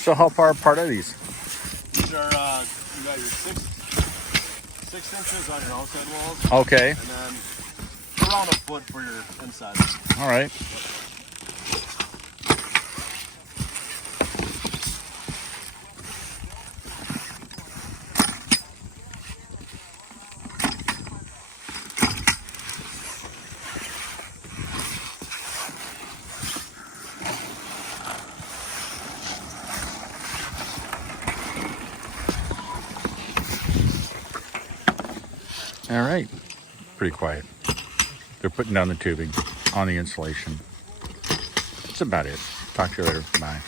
So how far apart are these? These are, you got your 6 inches on your outside walls. Okay. And then around a foot for your inside. All right. All right. Pretty quiet. They're putting down the tubing on the insulation. That's about it. Talk to you later. Bye.